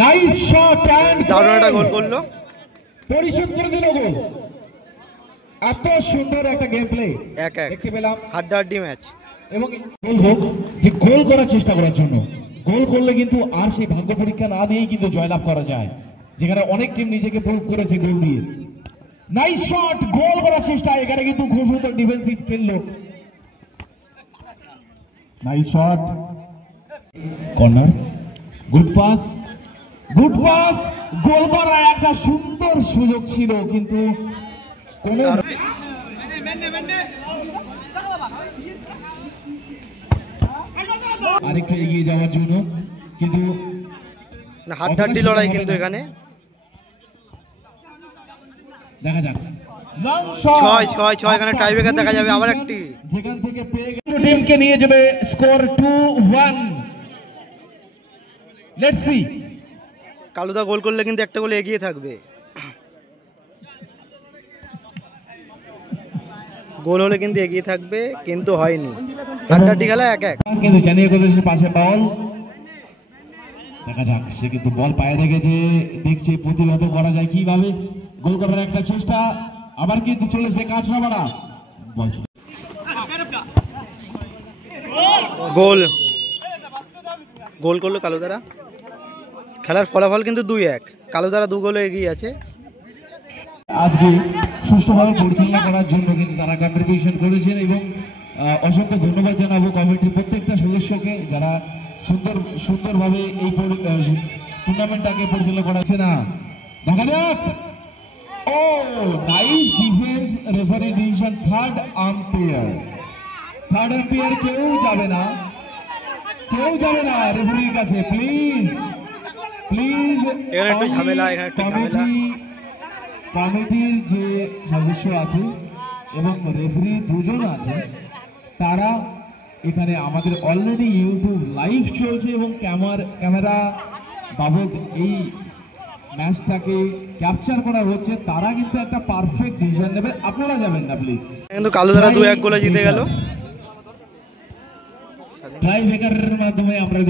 Nice shot and দারুণ একটা গোল করলো, পরিশোধ করে দিল গোল। এত সুন্দর একটা গেম প্লে দেখতে পেলাম, হাড্ডাহাড্ডি ম্যাচ। এবং বলবো যে গোল করার চেষ্টা করার জন্য, গোল করলে কিন্তু আর সেই ভাগ্য পরীক্ষা না দিয়েই কিন্তু জয়লাভ করা যায়, যেখানে অনেক টিম নিজেকে প্রুভ করেছে গোল দিয়ে। নাইস শট, গোল করার চেষ্টা, এখানে কিন্তু খুব সুন্দর ডিফেন্সিভ খেললো। Nice shot, corner, good pass, good pass, goal করার একটা সুন্দর সুযোগ ছিল, কিন্তু কোনো আরেকটু এগিয়ে যাওয়ার জন্য, কিন্তু হাড্ডাহাড্ডি লড়াই কিন্তু এখানে। দেখা যাক, ছয় এখানে টাইব্রেকার দেখা যাবে আবার একটি, যেখান থেকে পেয়ে গেল টিমকে নিয়ে যাবে স্কোর 2-1। লেটস সি, কালুদা গোল করলে কিন্তু একটা গোল এগিয়ে থাকবে, গোল হলে কিন্তু এগিয়ে থাকবে, কিন্তু হয়নি। হাড্ডাহাড্ডি খেলা 1-1, কিন্তু জানিয়ে করেছে পাশে বল। দেখা যাক, সে কিন্তু বল পায়ে রেখেছে, দেখছে প্রতিহত করা যায় কিভাবে। গোল করার একটা চেষ্টা, আবার কিন্তু চলেছে কাঁচরাপাড়া, গোল গোল করলো কালুদারা। খেলার ফলাফল কিন্তু 2-1, কালুদারা 2 গোলে এগিয়ে আছে। আজকে সুষ্ঠুভাবে পরিচালনা করার জন্য কিন্তু তারা কন্ট্রিবিউশন করেছেন, এবং অসংখ্য ধন্যবাদ জানাবো কমিটির প্রত্যেকটা সদস্যকে, যারা সুন্দরভাবে এই টুর্নামেন্টটাকে পরিচালনা করাছে। না দেখা যাক, ও nice defence, referee decision, third umpire কেউ যাবে না রেফারির কাছে, প্লিজ একটু ঝামেলা, কমিটির যে সদস্য আছে এবং রেফারি দুজন আছে, তারা এখানে আমাদের অলরেডি ইউটিউব লাইভ চলছে এবং ক্যামেরা বাবদ এই ম্যাচটাকে ক্যাপচার করা হচ্ছে, তারা কিন্তু একটা পারফেক্ট ডিসিশন নেবে, আপনারা যাবেন না প্লিজ। কিন্তু কালুদারা 2-1 গোলে জিতে গেল। ট্রাই ব্রেকারের মাধ্যমে আমরা